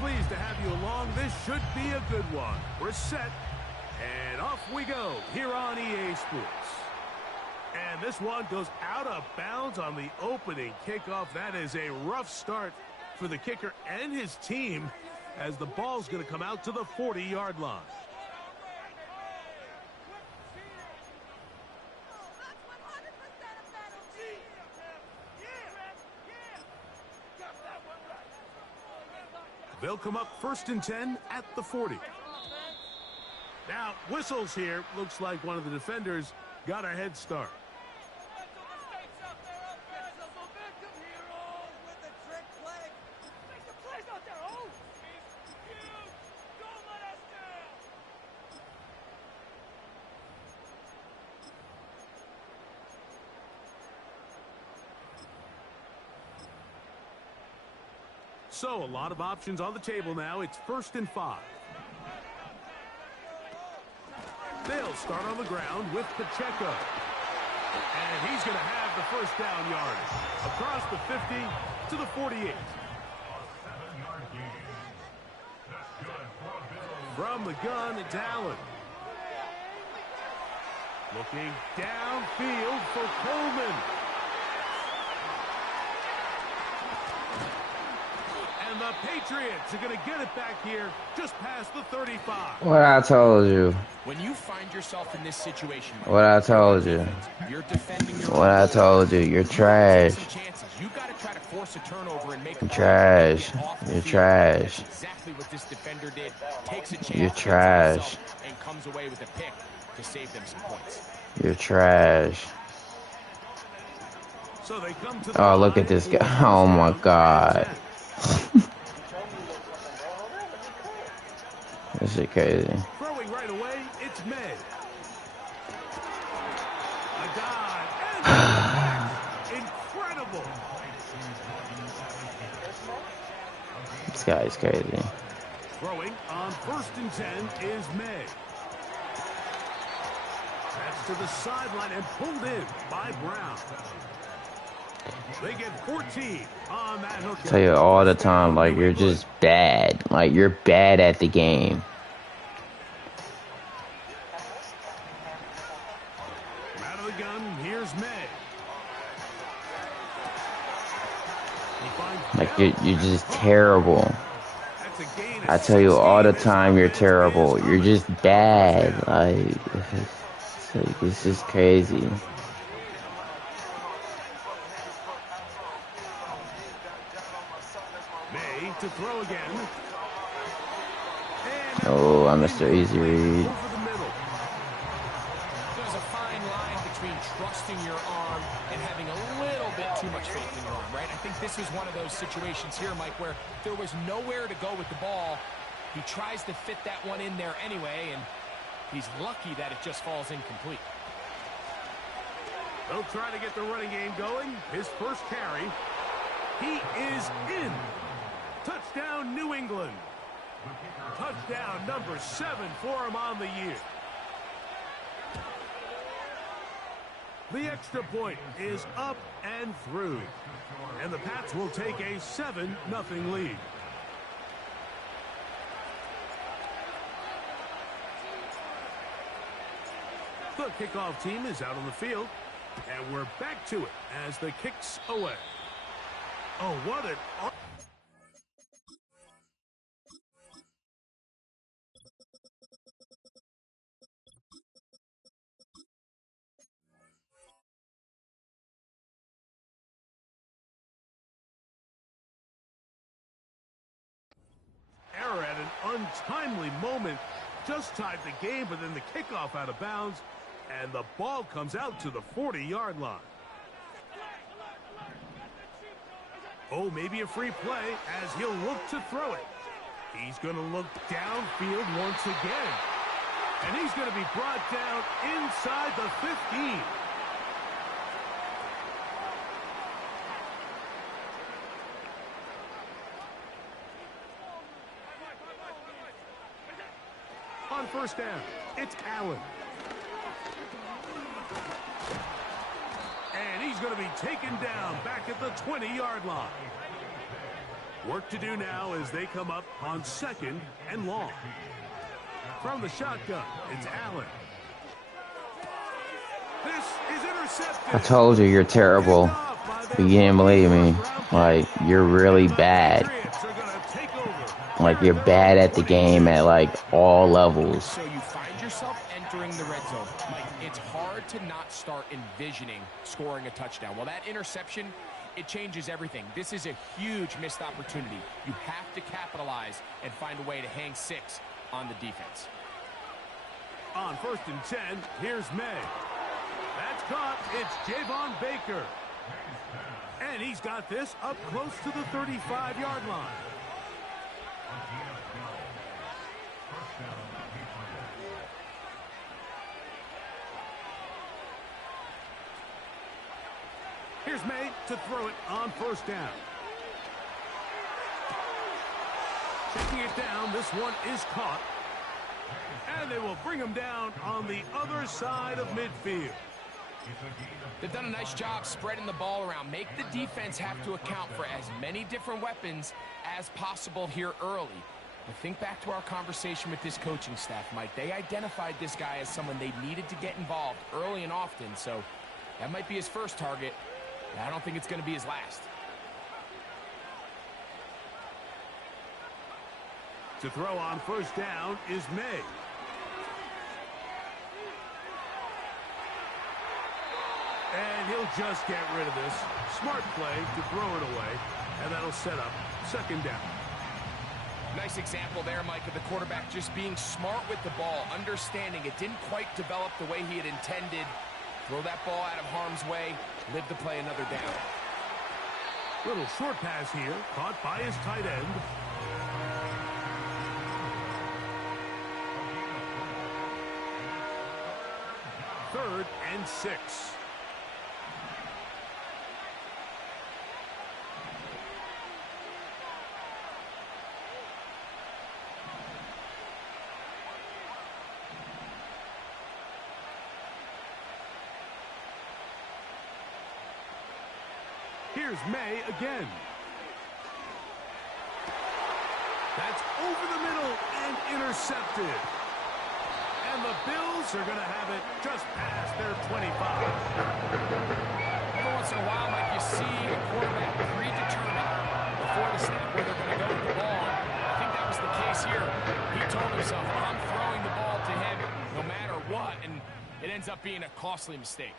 pleased to have you along. This should be a good one. We're set, and off we go here on EA Sports. And this one goes out of bounds on the opening kickoff. That is a rough start for the kicker and his team as the ball's going to come out to the 40-yard line. They'll come up 1st and 10 at the 40. Now, whistles here. Looks like one of the defenders got a head start. So, a lot of options on the table now. It's 1st and 5. They'll start on the ground with Pacheco. And he's going to have the first down yard. Across the 50 to the 48. From the gun, it's Allen. Looking downfield for Coleman. And the Patriots are going to get it back here just past the 35. What I told you. When you find yourself in this situation, what I told you. You're defending your what I told you. You're trash. You got to try to force a turnover and make You're trash. You're trash. Exactly what this defender did. Takes a chance. You're trash. And comes away with a pick to save them some points. You're trash. So they come to the oh, look at this guy. Oh my God. This is crazy. Throwing right away, it's May. A dive and incredible. This guy is crazy. Throwing on 1st and 10 is May. That's to the sideline and pulled in by Brown. They get 14 on that hook. I tell you all the time, like, you're just bad. Like, you're bad at the game. Out of the gun, here's May. Like, you're just terrible. I tell you all the time, you're terrible. You're just bad. Like, it's just crazy. To throw again. Oh, I missed an easy read. There's a fine line between trusting your arm and having a little bit too much faith in your arm, right? I think this is one of those situations here, Mike, where there was nowhere to go with the ball. He tries to fit that one in there anyway, and he's lucky that it just falls incomplete. They'll try to get the running game going. His first carry. He is in. Touchdown, New England. Touchdown number 7 for him on the year. The extra point is up and through. And the Pats will take a 7-0 lead. The kickoff team is out on the field. And we're back to it as the kick's away. Oh, what an... error at an untimely moment. Just tied the game, but then the kickoff out of bounds. And the ball comes out to the 40-yard line. Oh, maybe a free play as he'll look to throw it. He's going to look downfield once again. And he's going to be brought down inside the 15. On first down, it's Allen. And he's going to be taken down back at the 20-yard line. Work to do now as they come up on 2nd and long. From the shotgun, it's Allen. This is intercepted. I told you you're terrible. But you didn't believe me. Like, you're really bad. Like, you're bad at the game at, like, all levels. So you find yourself entering the red zone. Mike, it's hard to not start envisioning scoring a touchdown. Well, that interception, it changes everything. This is a huge missed opportunity. You have to capitalize and find a way to hang 6 on the defense. On 1st and 10, here's May. That's caught. It's Javon Baker. And he's got this up close to the 35-yard line. Here's May to throw it on 1st down. Checking it down, this one is caught. And they will bring him down on the other side of midfield. They've done a nice job spreading the ball around. Make the defense have to account for as many different weapons as possible here early. But think back to our conversation with this coaching staff, Mike. They identified this guy as someone they needed to get involved early and often. So that might be his first target. I don't think it's going to be his last. To throw on 1st down is May. And he'll just get rid of this. Smart play to throw it away. And that'll set up 2nd down. Nice example there, Mike, of the quarterback just being smart with the ball, understanding it didn't quite develop the way he had intended. Throw that ball out of harm's way, live to play another down. Little short pass here, caught by his tight end. Third and 6. Here's May again. That's over the middle and intercepted. And the Bills are going to have it just past their 25. Every once in a while, Mike, you see a quarterback predetermined before the snap where they're going to go with the ball. I think that was the case here. He told himself, I'm throwing the ball to him no matter what, and it ends up being a costly mistake.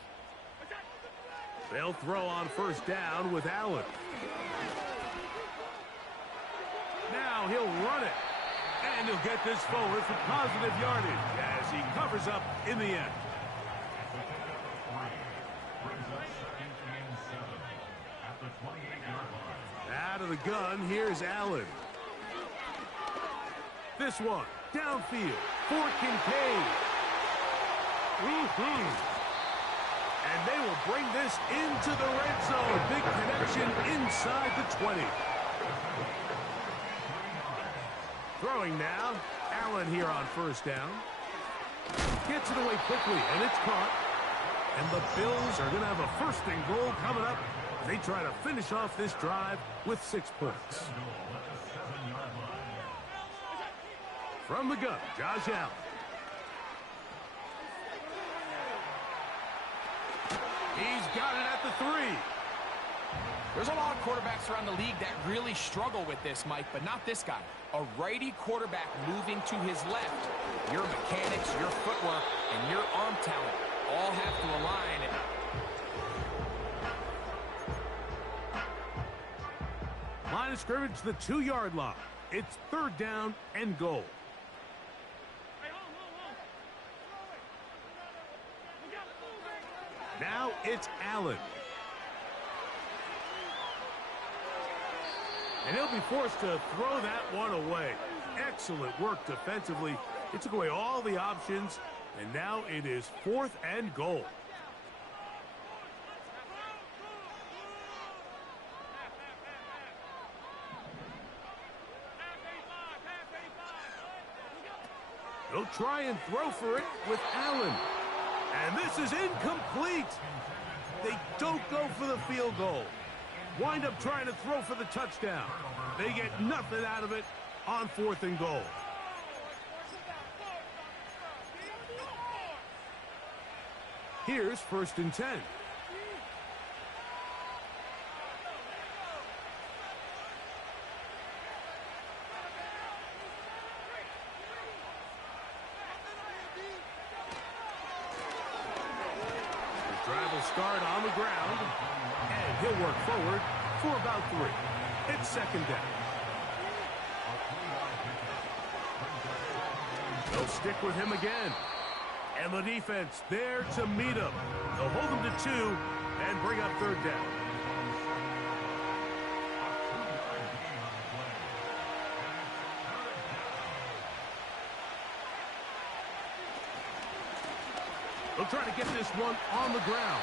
They'll throw on 1st down with Allen. Now he'll run it. And he'll get this forward for positive yardage as he covers up in the end. Out of the gun, here's Allen. This one, downfield, for Kincaid. And they will bring this into the red zone. Big connection inside the 20. Throwing now, Allen here on 1st down. Gets it away quickly, and it's caught. And the Bills are going to have a 1st and goal coming up. They try to finish off this drive with 6 points. From the gun, Josh Allen. He's got it at the 3. There's a lot of quarterbacks around the league that really struggle with this, Mike, but not this guy. A righty quarterback moving to his left. Your mechanics, your footwork, and your arm talent all have to align. Line of scrimmage to the 2-yard line. It's 3rd down and goal. Now it's Allen. And he'll be forced to throw that one away. Excellent work defensively. It took away all the options, and now it is 4th and goal. They'll try and throw for it with Allen. And this is incomplete. They don't go for the field goal. wind up trying to throw for the touchdown. They get nothing out of it on 4th and goal. Here's 1st and 10. Drive will start on the ground, and he'll work forward for about 3. It's 2nd down. They'll stick with him again. And the defense there to meet him. They'll hold him to 2 and bring up 3rd down. They'll try to get this one on the ground.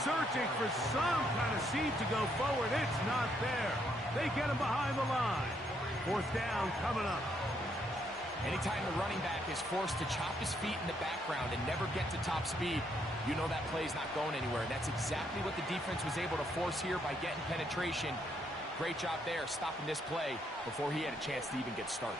Searching for some kind of seed to go forward. It's not there. They get him behind the line. 4th down coming up. Anytime the running back is forced to chop his feet in the background and never get to top speed, you know that play's not going anywhere. That's exactly what the defense was able to force here by getting penetration. Great job there, stopping this play before he had a chance to even get started.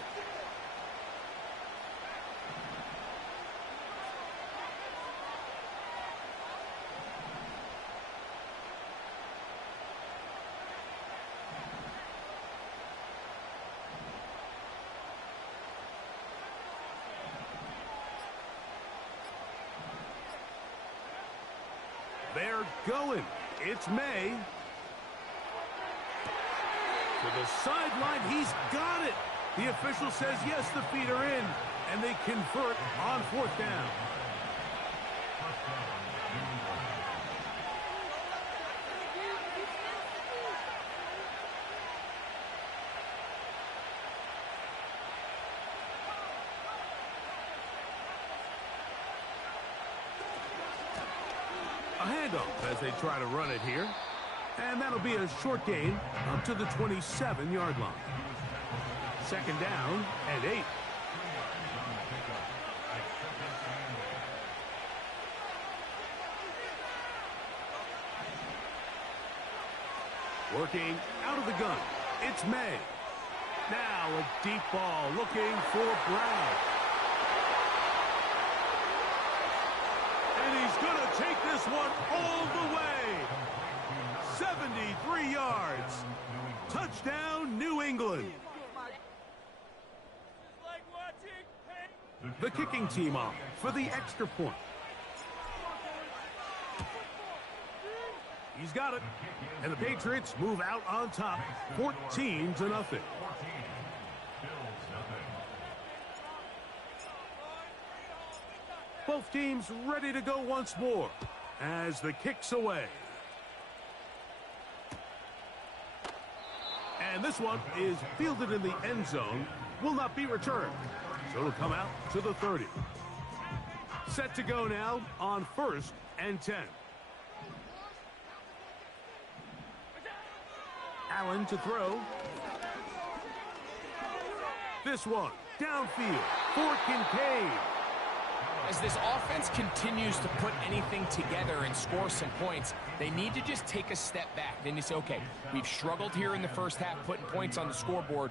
They're going. It's May. To the sideline. He's got it. The official says, yes, the feet are in. And they convert on 4th down. A handoff as they try to run it here. And that'll be a short gain up to the 27-yard line. 2nd down and 8. Working out of the gun. It's May. Now a deep ball looking for Brown. And he's going to take this one all the way. 73 yards. Touchdown, New England. The kicking team off for the extra point. He's got it. And the Patriots move out on top, 14-0. Both teams ready to go once more as the kick's away. And this one is fielded in the end zone, will not be returned. So it'll come out to the 30. Set to go now on 1st and 10. Allen to throw. This one downfield for Kincaid. As this offense continues to put anything together and score some points, they need to just take a step back. Then you say, okay, we've struggled here in the first half putting points on the scoreboard.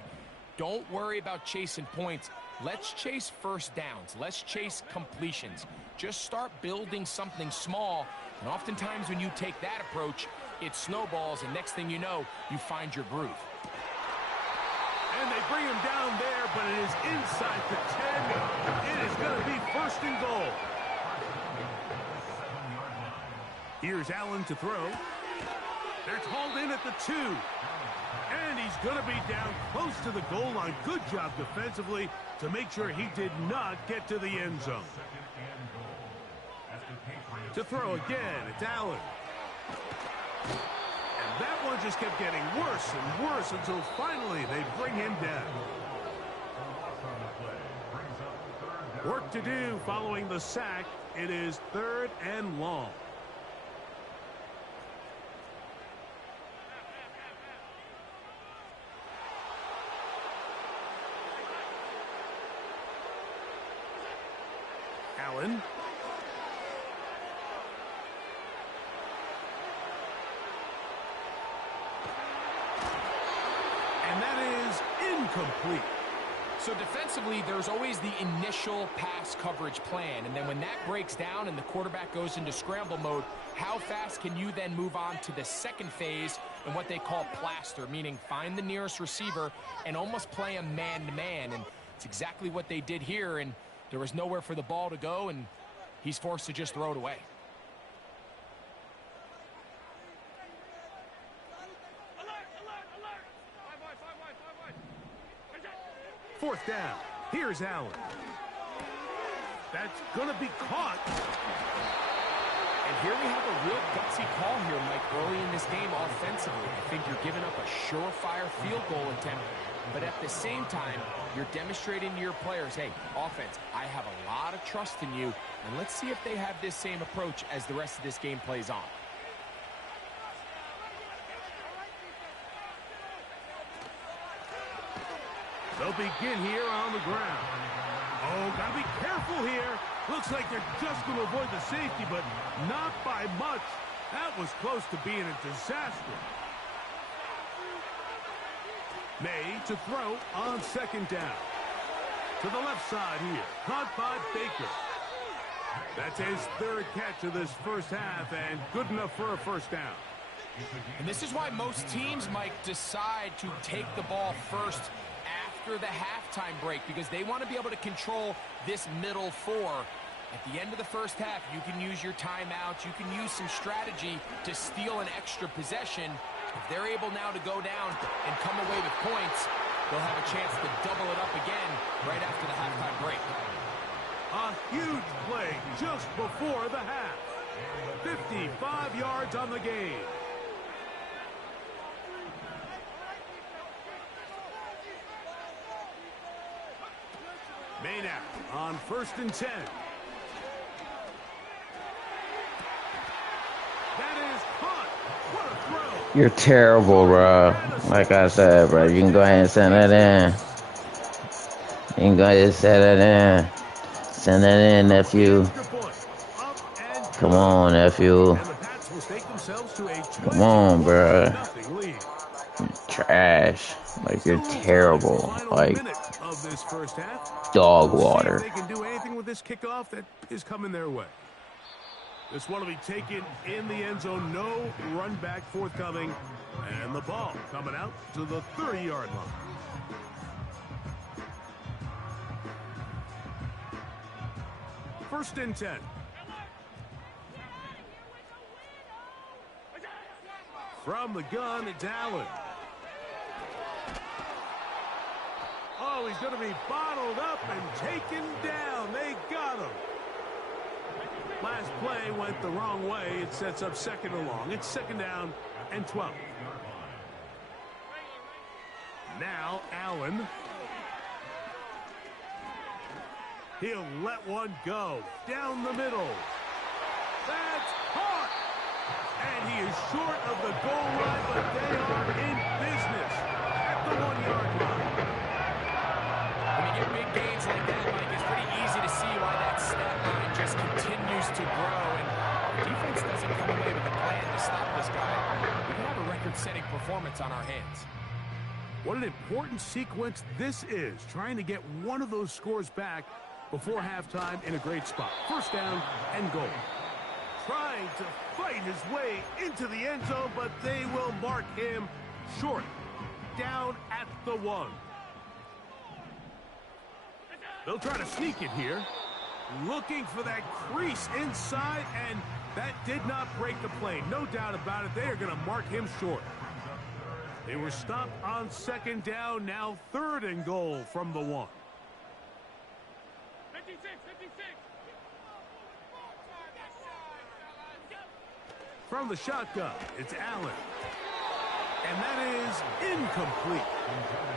Don't worry about chasing points. Let's chase first downs. Let's chase completions. Just start building something small. And oftentimes when you take that approach, it snowballs, and next thing you know, you find your groove. And they bring him down there, but it is inside the 10. It is going to be 1st and goal. Here's Allen to throw. That's hauled in at the 2. And he's going to be down close to the goal line. Good job defensively to make sure he did not get to the end zone. To throw again, it's Allen. And that one just kept getting worse and worse until finally they bring him down. Work to do following the sack. It is 3rd and long. Allen. is incomplete. So defensively, there's always the initial pass coverage plan, and then when that breaks down and the quarterback goes into scramble mode, how fast can you then move on to the second phase and what they call plaster, meaning find the nearest receiver and almost play a man-to-man, and it's exactly what they did here, and there was nowhere for the ball to go, and he's forced to just throw it away. Fourth down. Here's Allen. That's going to be caught. And here we have a real gutsy call here, Mike, early in this game offensively. I think you're giving up a surefire field goal attempt, but at the same time, you're demonstrating to your players, hey, offense, I have a lot of trust in you, and let's see if they have this same approach as the rest of this game plays on. They'll begin here on the ground. Oh, got to be careful here. Looks like they're just going to avoid the safety, but not by much. That was close to being a disaster. May to throw on second down. To the left side here. Caught by Baker. That's his third catch of this first half, and good enough for a first down. And this is why most teams, Mike, decide to take the ball first after the halftime break, because they want to be able to control this middle four. At the end of the first half, you can use your timeouts, you can use some strategy to steal an extra possession. If they're able now to go down and come away with points, they'll have a chance to double it up again right after the halftime break. A huge play just before the half. 55 yards on the game. Maynard on 1st and 10. That is caught. What a throw. You're terrible, bro. Like I said, bro, you can go ahead and send that in. You can go ahead and send that in. Send that in, nephew. Come on, nephew. Come on, bro. Trash. Like, you're terrible. Like, dog water. They can do anything with this kickoff that is coming their way. This one will be taken in the end zone. No run back forthcoming. And the ball coming out to the 30-yard line. First and 10. From the gun, it's Allen. Oh, he's going to be bottled up and taken down. They got him. Last play went the wrong way. It sets up second and long. It's second down and 12. Now Allen. He'll let one go down the middle. That's caught. And he is short of the goal line, but they are in business at the 1-yard line. When you get big gains like that, Mike, it's pretty easy to see why that stat line just continues to grow. And the defense doesn't come away with a plan to stop this guy. We can have a record-setting performance on our hands. What an important sequence this is, trying to get one of those scores back before halftime in a great spot. First down and goal. Trying to fight his way into the end zone, but they will mark him short. Down at the 1. They'll try to sneak it here. Looking for that crease inside, and that did not break the play. No doubt about it. They are going to mark him short. They were stopped on second down. Now 3rd and goal from the 1. 56. From the shotgun, it's Allen. And that is incomplete.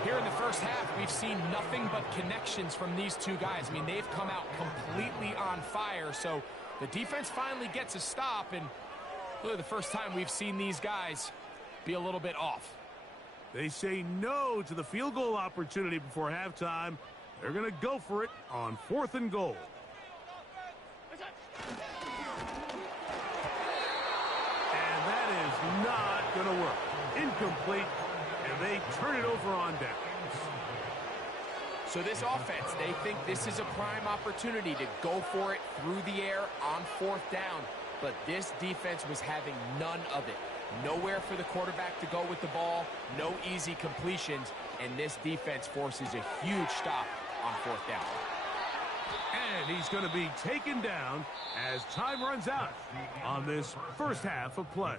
Here in the first half, we've seen nothing but connections from these two guys. I mean, they've come out completely on fire. So the defense finally gets a stop, and really the first time we've seen these guys be a little bit off. They say no to the field goal opportunity before halftime. They're going to go for it on 4th and goal. And that is not going to work. Incomplete, and they turn it over on down. So this offense, they think this is a prime opportunity to go for it through the air on 4th down. But this defense was having none of it. Nowhere for the quarterback to go with the ball, no easy completions, and this defense forces a huge stop on 4th down. And he's going to be taken down as time runs out on this first half of play.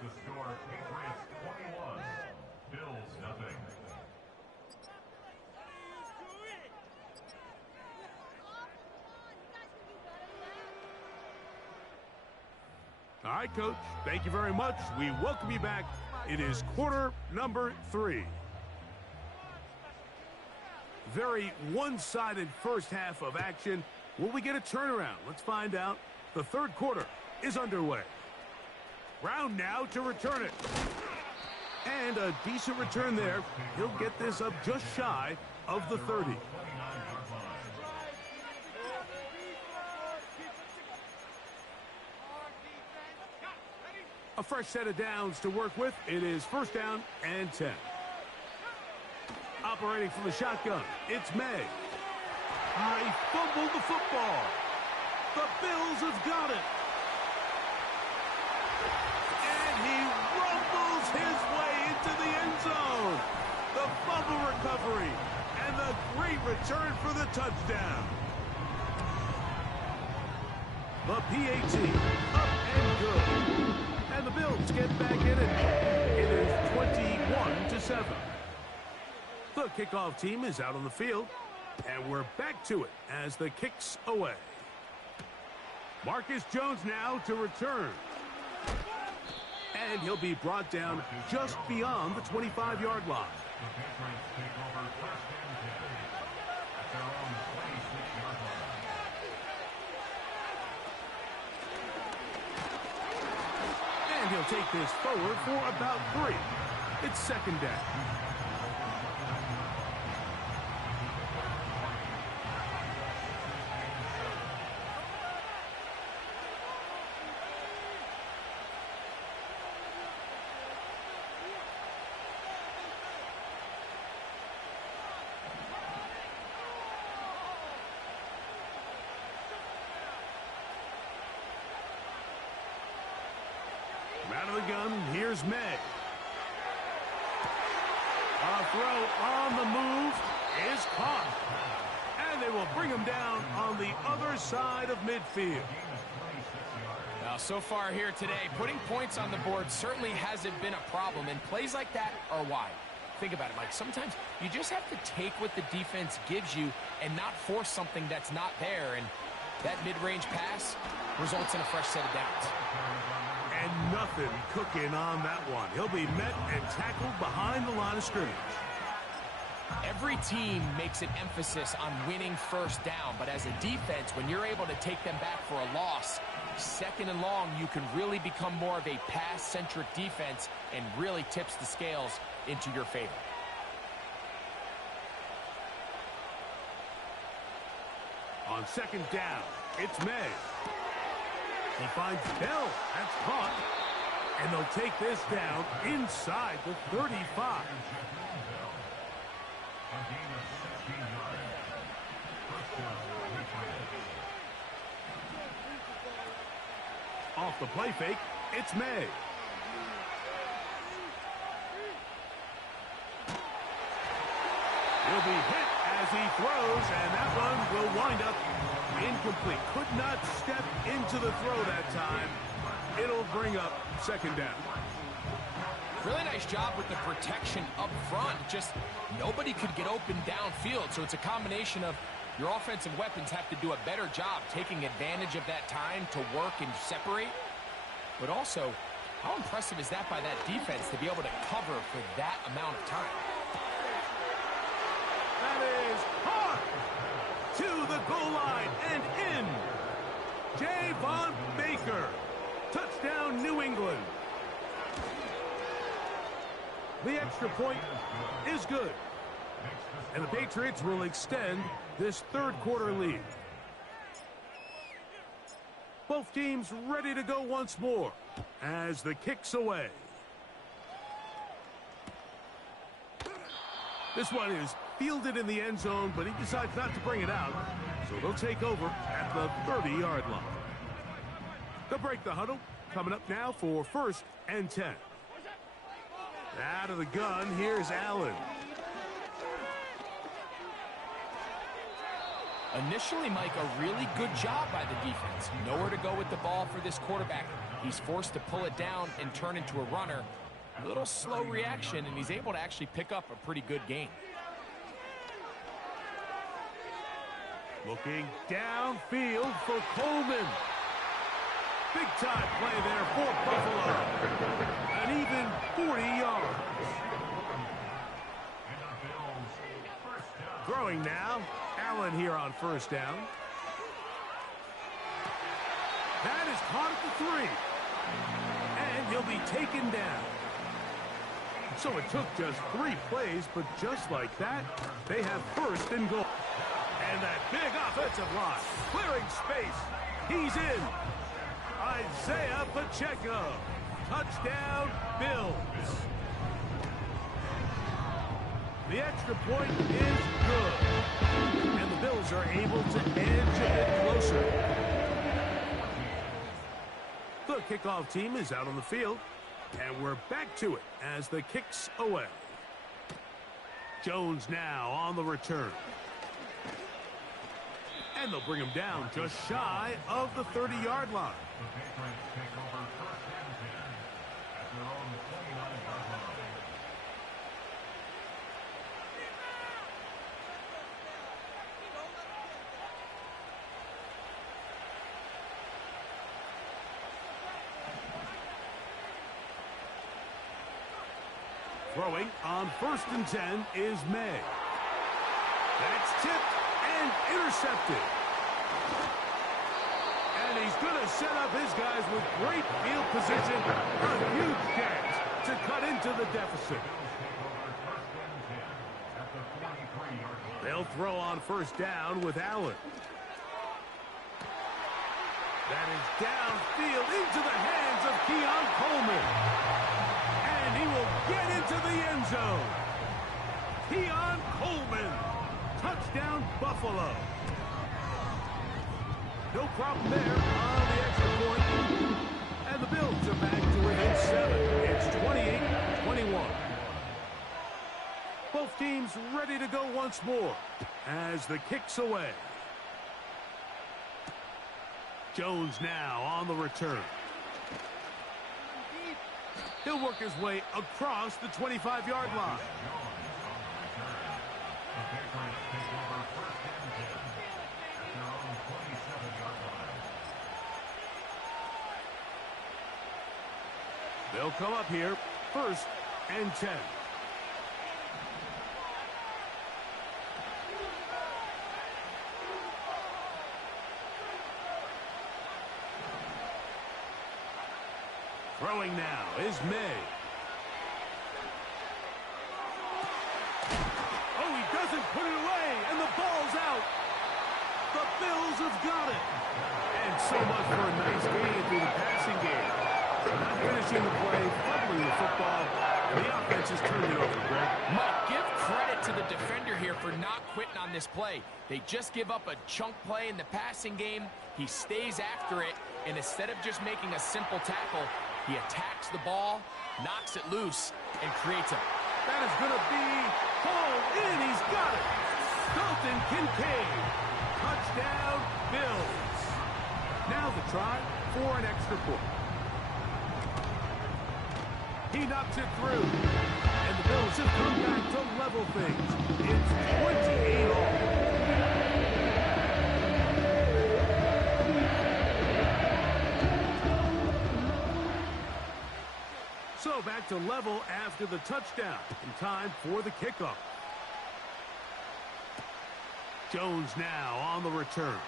All right, Coach, thank you very much. We welcome you back. It is quarter number 3. Very one-sided first half of action. Will we get a turnaround? Let's find out. The third quarter is underway. Brown now to return it. And a decent return there. He'll get this up just shy of the 30. A fresh set of downs to work with. It is 1st down and 10. Operating from the shotgun, it's May. He fumbled the football. The Bills have got it. And he rumbles his way into the end zone. The fumble recovery and the great return for the touchdown. The PAT up and good. And the Bills get back in it. It is 21-7. The kickoff team is out on the field. And we're back to it as the kick's away. Marcus Jones now to return. And he'll be brought down just beyond the 25-yard line. And he'll take this forward for about 3. It's 2nd down. Out of the gun, here's May. A throw on the move is caught. And they will bring him down on the other side of midfield. Now, so far here today, putting points on the board certainly hasn't been a problem, and plays like that are why. Think about it, Mike. Sometimes you just have to take what the defense gives you and not force something that's not there, and that mid-range pass results in a fresh set of downs. And nothing cooking on that one. He'll be met and tackled behind the line of scrimmage. Every team makes an emphasis on winning first down, but as a defense, when you're able to take them back for a loss, 2nd and long, you can really become more of a pass-centric defense and really tips the scales into your favor. On 2nd down, it's May. He finds Bell. That's caught. And they'll take this down inside the 35. Off the play fake, it's May. He'll be hit as he throws, and that one will wind up incomplete. Could not step into the throw that time. It'll bring up 2nd down. Really nice job with the protection up front. Just nobody could get open downfield, so it's a combination of your offensive weapons have to do a better job taking advantage of that time to work and separate. But also, how impressive is that by that defense to be able to cover for that amount of time? That is caught to the goal line and in. Javon Baker. Touchdown, New England. The extra point is good. And the Patriots will extend this 3rd quarter lead. Both teams ready to go once more as the kick's away. This one is fielded in the end zone, but he decides not to bring it out. So they'll take over at the 30-yard line. They'll break the huddle. Coming up now for 1st and 10. Out of the gun, here's Allen. Initially, Mike, a really good job by the defense. Nowhere to go with the ball for this quarterback. He's forced to pull it down and turn into a runner. A little slow reaction, and he's able to actually pick up a pretty good gain. Looking downfield for Coleman. Big time play there for Buffalo. An even 40 yards. Throwing now. Allen here on 1st down. That is caught at the 3. And he'll be taken down. So it took just 3 plays, but just like that, they have 1st and goal. And that big offensive line, clearing space. He's in. Isaiah Pacheco. Touchdown, Bills. The extra point is good. And the Bills are able to edge a bit closer. The kickoff team is out on the field. And we're back to it as the kick's away. Jones now on the return. And they'll bring him down just shy of the 30-yard line. Throwing on 1st and 10 is May. That's tipped and intercepted. And he's going to set up his guys with great field position. A huge catch to cut into the deficit. They'll throw on 1st down with Allen. That is downfield into the hands of Keon Coleman. And he will get into the end zone. Keon Coleman. Touchdown, Buffalo. No problem there on the extra point. And the Bills are back to within 7. It's 28-21. Both teams ready to go once more as the kick's away. Jones now on the return. He'll work his way across the 25-yard line. They'll come up here, 1st and 10. Throwing now is May. Oh, he doesn't put it away, and the ball's out. The Bills have got it. And so much for a nice game through the passing game. Not finishing the play, fumbling the football, and the offense is turning it over, Greg. Mike, give credit to the defender here for not quitting on this play. They just give up a chunk play in the passing game. He stays after it, and instead of just making a simple tackle, he attacks the ball, knocks it loose, and creates a... That is going to be hauled in. He's got it. Dalton Kincaid. Touchdown, Bills. Now the try for an extra point. He knocks it through. And the Bills have come back to level things. It's 28 all. So back to level after the touchdown. In time for the kickoff. Jones now on the return.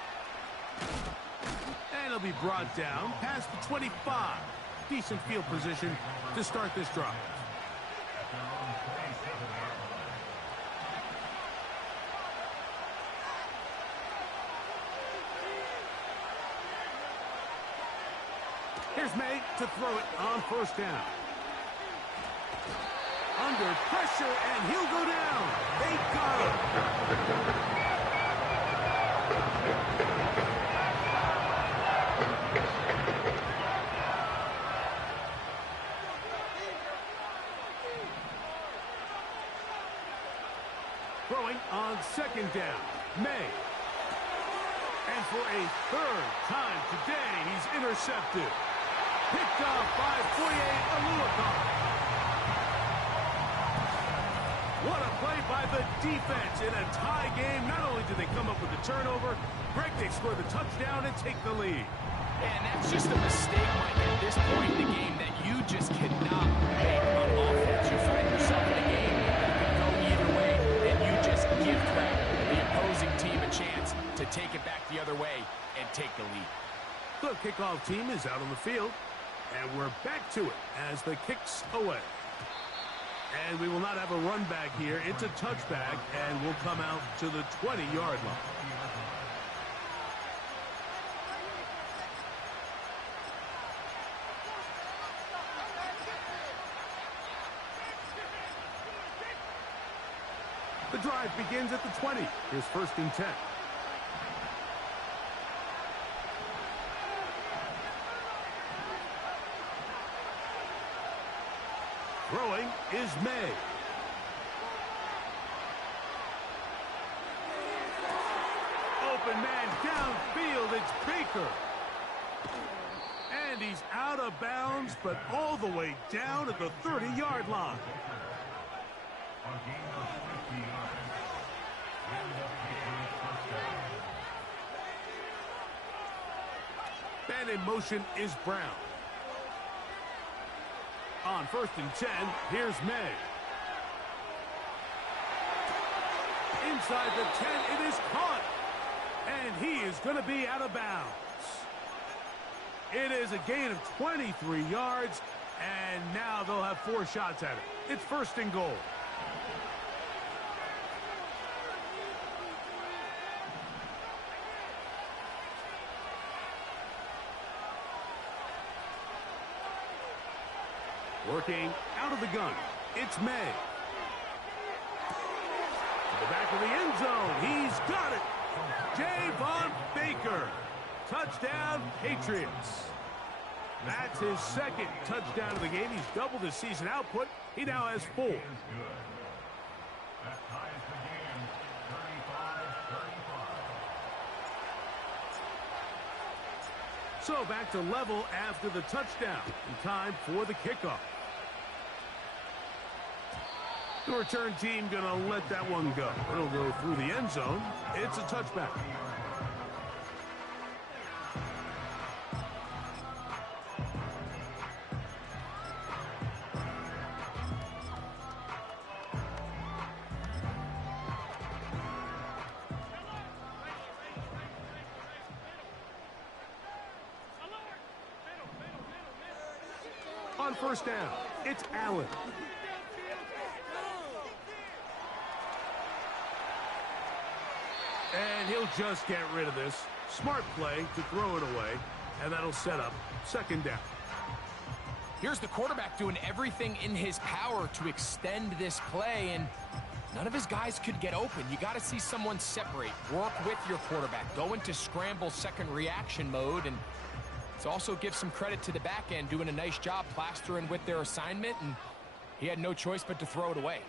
And he'll be brought down past the 25. Decent field position to start this drive. Here's May to throw it on 1st down. Under pressure, and he'll go down. They got him. Throwing on second down, May. And for a third time today, he's intercepted. Picked off by Foye Oluokun. What a play by the defense in a tie game. Not only did they come up with the turnover, Greg, they score the touchdown and take the lead. And that's just a mistake, Mike, at this point in the game that you just cannot make on offense. You find yourself in a game that could go either way, and you just give the opposing team a chance to take it back the other way and take the lead. The kickoff team is out on the field, and we're back to it as the kick's away. And we will not have a run back here. It's a touchback, and we'll come out to the 20-yard line. The drive begins at the 20. Here's 1st and 10. Throwing is May. Open man downfield, it's Baker. And he's out of bounds, but all the way down at the 30-yard line. And in motion is Brown. On 1st and 10, here's May. Inside the 10, it is caught. And he is going to be out of bounds. It is a gain of 23 yards, and now they'll have 4 shots at it. It's 1st and goal. Working out of the gun, it's May. To the back of the end zone, he's got it. Javon Baker. Touchdown, Patriots. That's his 2nd touchdown of the game. He's doubled his season output. He now has 4. So back to level after the touchdown. In time for the kickoff. The return team going to let that one go. It'll go through the end zone. It's a touchback. On 1st down, it's Allen. And he'll just get rid of this. Smart play to throw it away, and that'll set up 2nd down. Here's the quarterback doing everything in his power to extend this play, and none of his guys could get open. You got to see someone separate, work with your quarterback, go into scramble second reaction mode, and let's also give some credit to the back end doing a nice job plastering with their assignment, and he had no choice but to throw it away.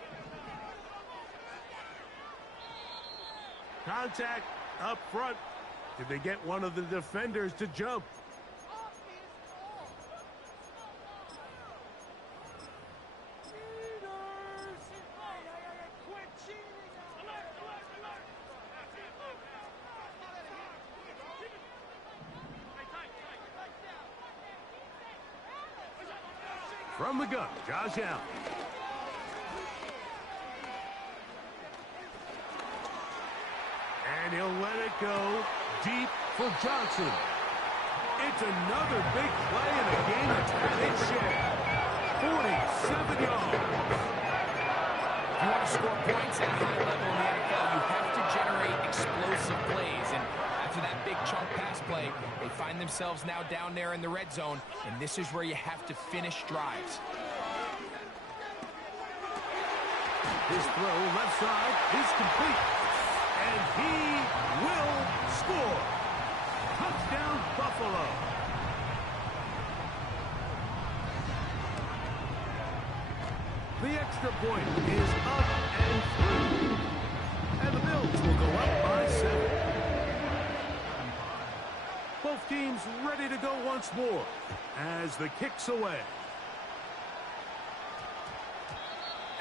Contact up front. Did they get one of the defenders to jump? From the gun, Josh Allen. And he'll let it go deep for Johnson. It's another big play in a game that's had its share. 47 yards. If you want to score points at a high level in the NFL, you have to generate explosive plays. And after that big chunk pass play, they find themselves now down there in the red zone, and this is where you have to finish drives. His throw left side is complete. And he will score. Touchdown, Buffalo. The extra point is up and through. And the Bills will go up by 7. Both teams ready to go once more as the kick's away.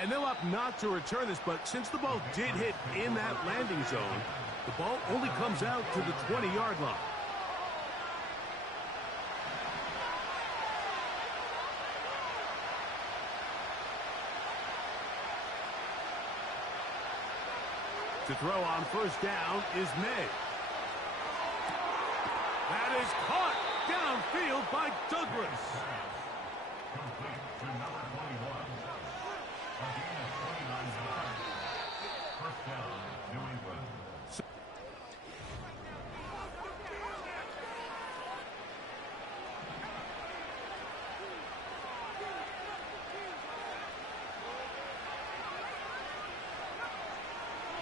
And they'll opt not to return this, but since the ball did hit in that landing zone, the ball only comes out to the 20-yard line. To throw on first down is May. That is caught downfield by Douglas.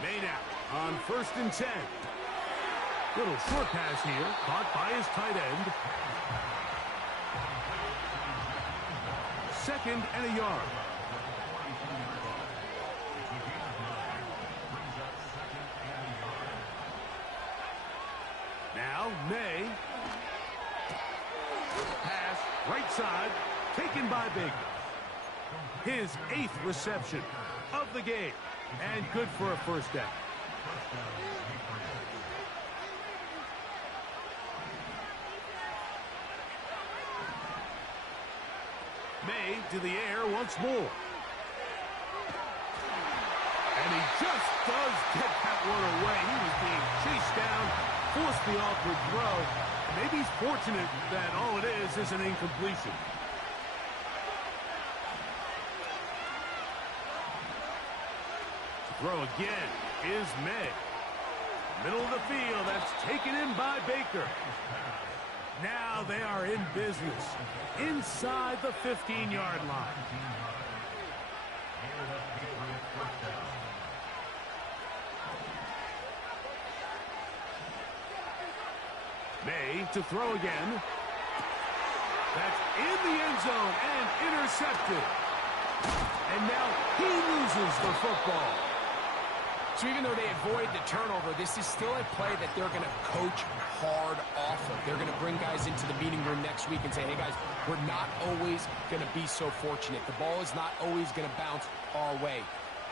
May now on 1st and 10. Little short pass here, caught by his tight end. 2nd and a yard. Now May. Pass right side, taken by Baker. His 8th reception of the game, and good for a first down. May to the air once more. And he just does get that one away. He was being chased down, forced the awkward throw. Maybe he's fortunate that all it is an incompletion. To throw again is May. Middle of the field, that's taken in by Baker. Now they are in business inside the 15-yard line. May to throw again. That's in the end zone and intercepted. And now he loses the football. So even though they avoid the turnover, this is still a play that they're going to coach hard off of. They're going to bring guys into the meeting room next week and say, hey, guys, we're not always going to be so fortunate. The ball is not always going to bounce our way.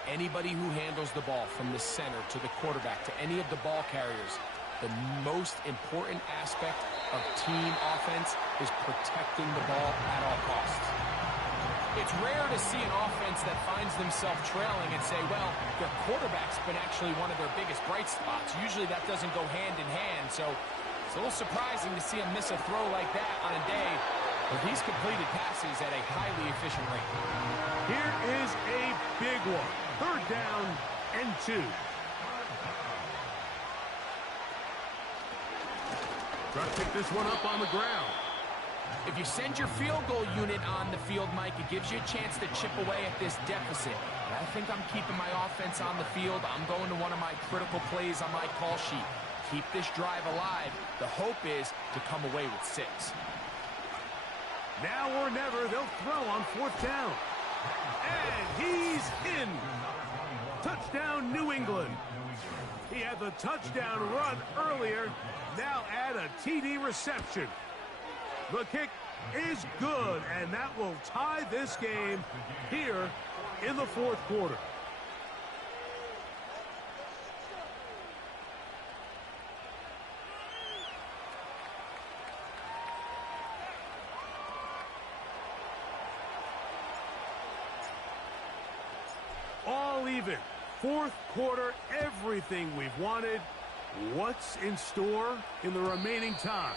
Anybody who handles the ball from the center to the quarterback to any of the ball carriers, the most important aspect of team offense is protecting the ball at all costs. It's rare to see an offense that finds themselves trailing and say, well, their quarterback's been actually one of their biggest bright spots. Usually that doesn't go hand in hand, so it's a little surprising to see him miss a throw like that on a day where he's completed passes at a highly efficient rate. Here is a big one. 3rd down and 2. Try to pick this one up on the ground. If you send your field goal unit on the field, Mike, it gives you a chance to chip away at this deficit. But I think I'm keeping my offense on the field. I'm going to one of my critical plays on my call sheet. Keep this drive alive. The hope is to come away with 6. Now or never, they'll throw on 4th down. And he's in. Touchdown, New England. He had the touchdown run earlier. Now add a TD reception. The kick is good, and that will tie this game here in the 4th quarter. All even. 4th quarter, everything we've wanted. What's in store in the remaining time?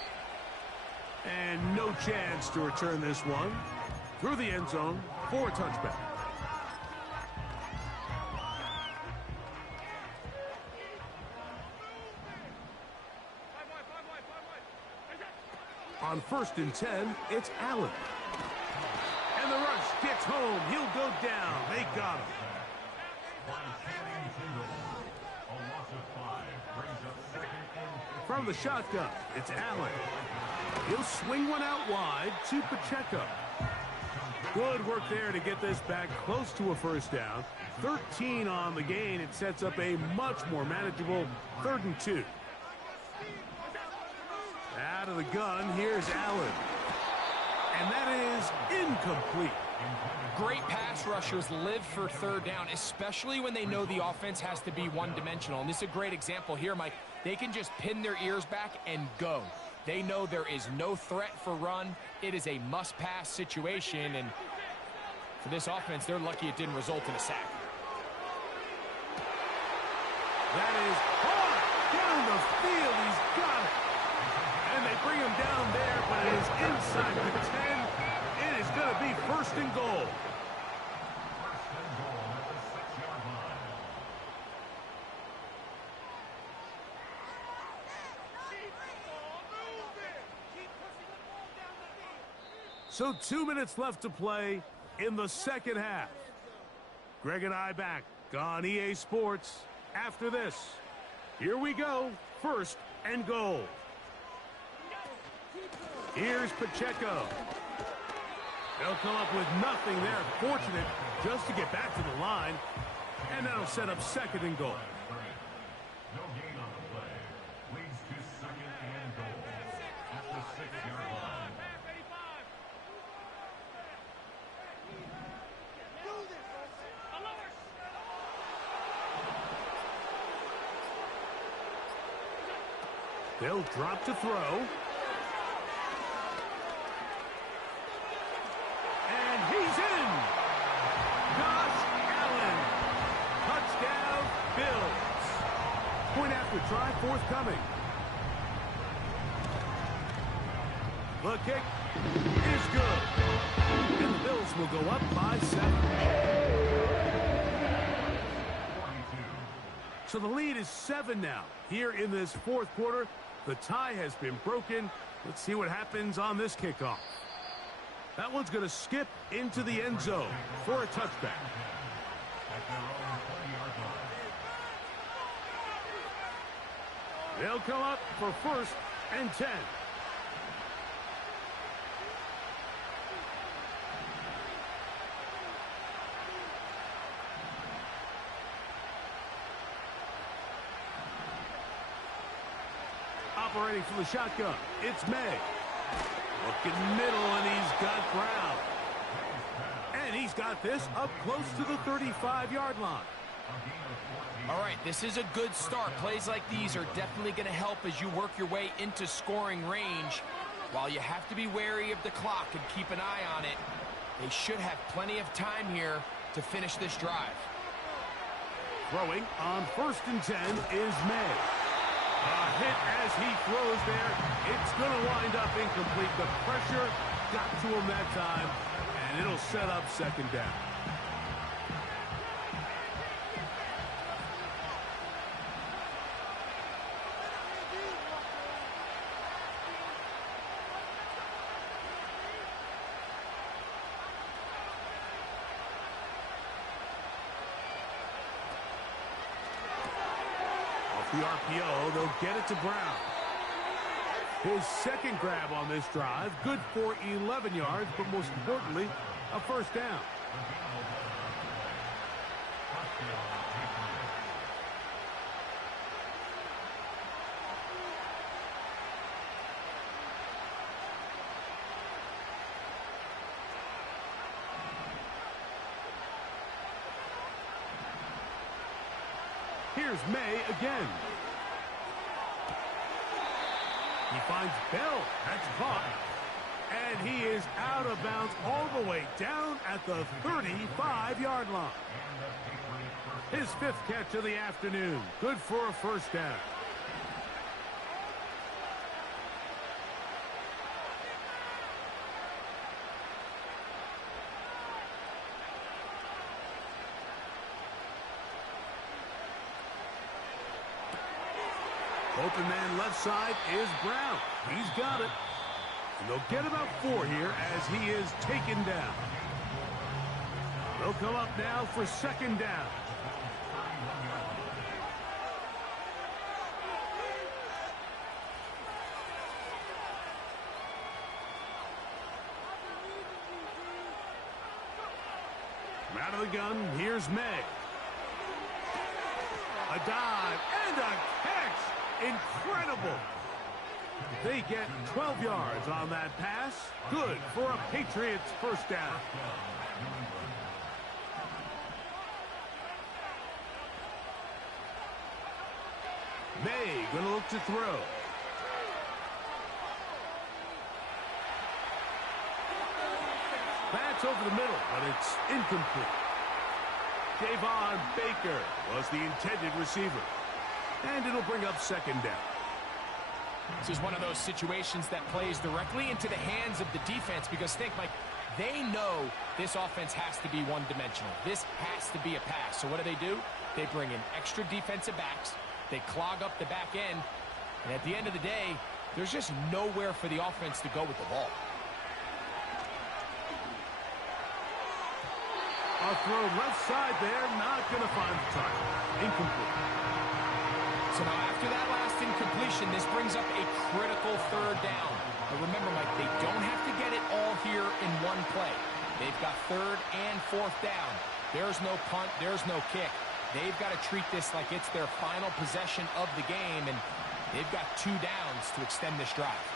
And no chance to return this one through the end zone for a touchback. On 1st and 10, it's Allen. And the rush gets home. He'll go down. They got him. From the shotgun, it's Allen. He'll swing one out wide to Pacheco. Good work there to get this back close to a first down. 13 on the gain. It sets up a much more manageable 3rd and 2. Out of the gun, here's Allen. And that is incomplete. Great pass rushers live for 3rd down, especially when they know the offense has to be one-dimensional. And this is a great example here, Mike. They can just pin their ears back and go. They know there is no threat for run. It is a must-pass situation, and for this offense, they're lucky it didn't result in a sack. That is hard down the field. He's got it. And they bring him down there, but it is inside the 10. It is going to be 1st and goal. So 2 minutes left to play in the 2nd half. Greg and I back on EA Sports after this. Here we go. 1st and goal. Here's Pacheco. They'll come up with nothing there. Fortunate just to get back to the line. And that'll set up 2nd and goal. No gain on the play. Leads to 2nd and goal at the 6-yard line. They'll drop to throw. And he's in. Josh Allen. Touchdown, Bills. Point after try forthcoming. The kick is good. And the Bills will go up by 7. So the lead is 7 now. Here in this 4th quarter, the tie has been broken. Let's see what happens on this kickoff. That one's going to skip into the end zone for a touchback. They'll come up for 1st and 10. Operating from the shotgun, it's May. Looking middle, and he's got Brown. And he's got this up close to the 35-yard line. All right, this is a good start. Plays like these are definitely going to help as you work your way into scoring range. While you have to be wary of the clock and keep an eye on it, they should have plenty of time here to finish this drive. Throwing on 1st and 10 is May. A hit as he throws there. It's going to wind up incomplete. The pressure got to him that time, and it'll set up 2nd down. The RPO, they'll get it to Brown. His 2nd grab on this drive, good for 11 yards, but most importantly, a 1st down. Here's May again. He finds Bell. That's caught. And he is out of bounds all the way down at the 35-yard line. His 5th catch of the afternoon. Good for a 1st down. Open man left side is Brown. He's got it. And they'll get about 4 here as he is taken down. They'll come up now for 2nd down. Out of the gun, here's May. A dive and a catch. Incredible. They get 12 yards on that pass. Good for a Patriots first down. May going to look to throw. That's over the middle, but it's incomplete. Davon Baker was the intended receiver. And it'll bring up second down. This is one of those situations that plays directly into the hands of the defense because think, Mike, they know this offense has to be one-dimensional. This has to be a pass. So what do? They bring in extra defensive backs. They clog up the back end. And at the end of the day, there's just nowhere for the offense to go with the ball. A throw left side there, not going to find the target. Incomplete. So now after that last incompletion, this brings up a critical third down. But remember, Mike, they don't have to get it all here in one play. They've got third and fourth down. There's no punt, there's no kick. They've got to treat this like it's their final possession of the game, and they've got 2 downs to extend this drive.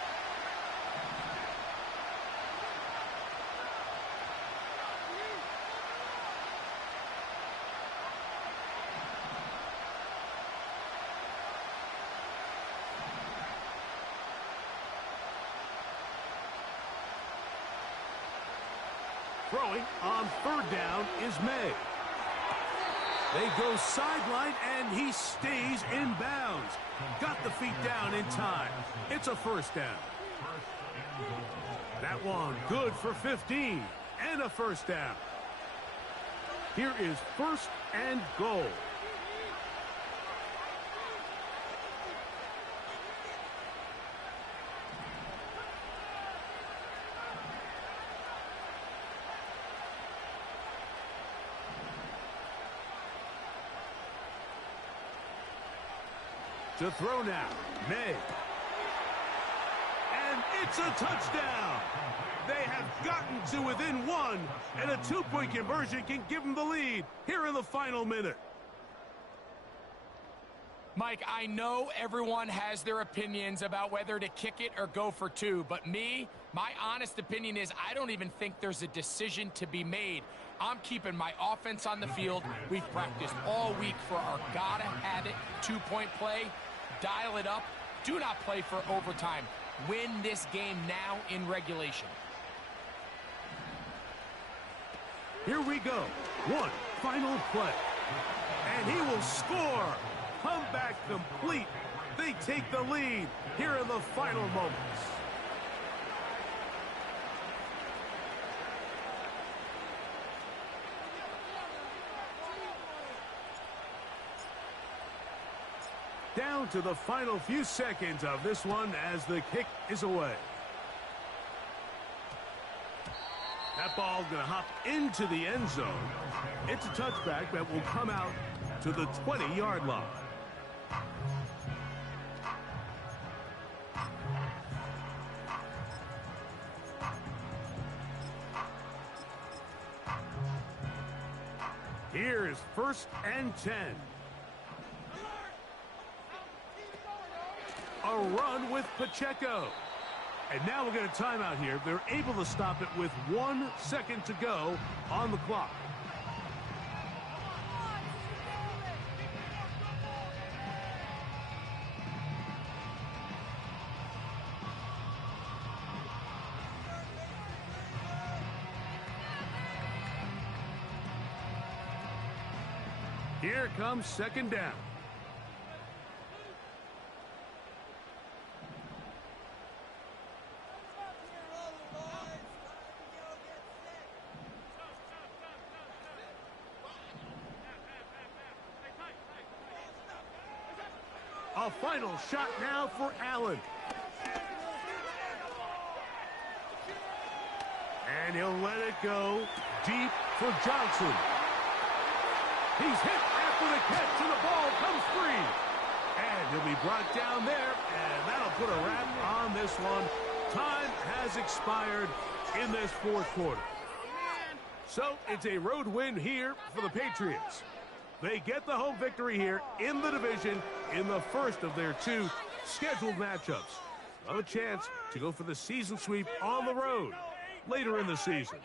Throwing on third down is May. They go sideline, and he stays in bounds. Got the feet down in time. It's a first down. That one good for 15 and a first down. Here is first and goal. To throw now, May. And it's a touchdown. They have gotten to within 1, and a 2-point conversion can give them the lead here in the final minute. Mike, I know everyone has their opinions about whether to kick it or go for 2, but my honest opinion is I don't even think there's a decision to be made. I'm keeping my offense on the field. We've practiced all week for our gotta-have-it 2-point play. Dial it up. Do not play for overtime. Win this game now in regulation. Here we go. One final play. And he will score. Comeback complete. They take the lead here in the final moments. Down to the final few seconds of this one as the kick is away. That ball going to hop into the end zone. It's a touchback that will come out to the 20-yard line. Here is first and 10. A run with Pacheco. And now we'll get a timeout here. They're able to stop it with 1 second to go on the clock. Here comes second down. A final shot now for Allen. And he'll let it go deep for Johnson. He's hit after the catch, and the ball comes free. And he'll be brought down there, and that'll put a wrap on this one. Time has expired in this fourth quarter. So it's a road win here for the Patriots. They get the home victory here in the division in the first of their 2 scheduled matchups. A chance to go for the season sweep on the road later in the season.